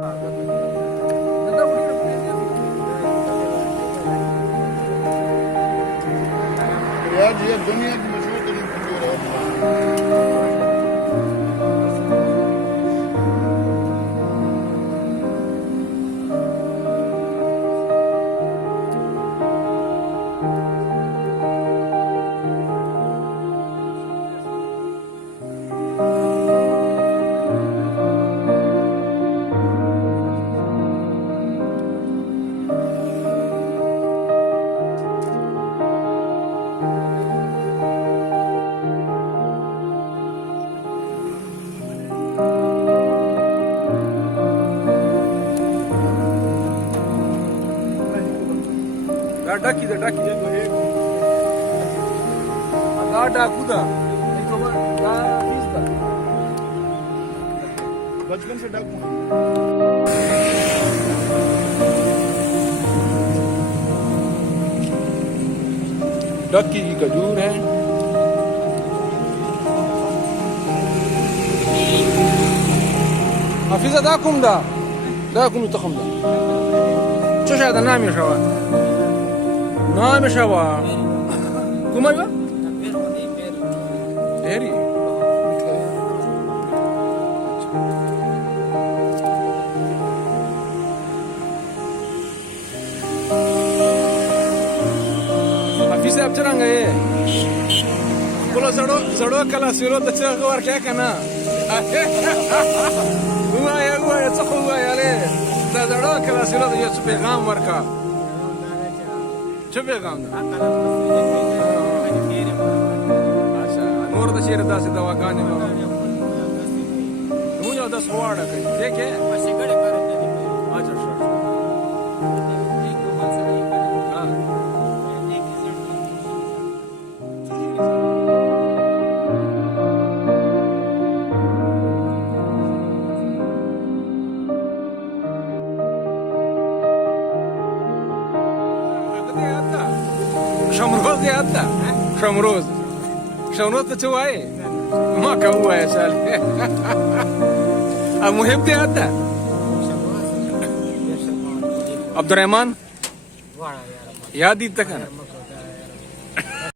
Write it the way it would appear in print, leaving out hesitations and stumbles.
यार ये दुनिया की मशहूर तरीन खजूर है। Daqui, daqui, da kuda. बचपन से डक हूँ। डक्की की खजूर है। حفيظة داكم داكم تخم دا شو هذا نام يا شباب نام يا شباب كم أيوة هري حفيظة أبترانغ إيه بولا زڑو كلا سيرو تشاغ وركا كنا هو يا تصخوا يا ليه دا زړه کله سره د یو پیغام ورکا څه پیغام ده اچھا نور د شیر داسې دواګانې نو موږ د سواړه کوي دیکھے پسې ګړې کارته دي اچھا ښه شمروز يا أنت شمروز تسوي ما كوا يا سالي المهم دي أنت عبد الرحمن يا دي تكنا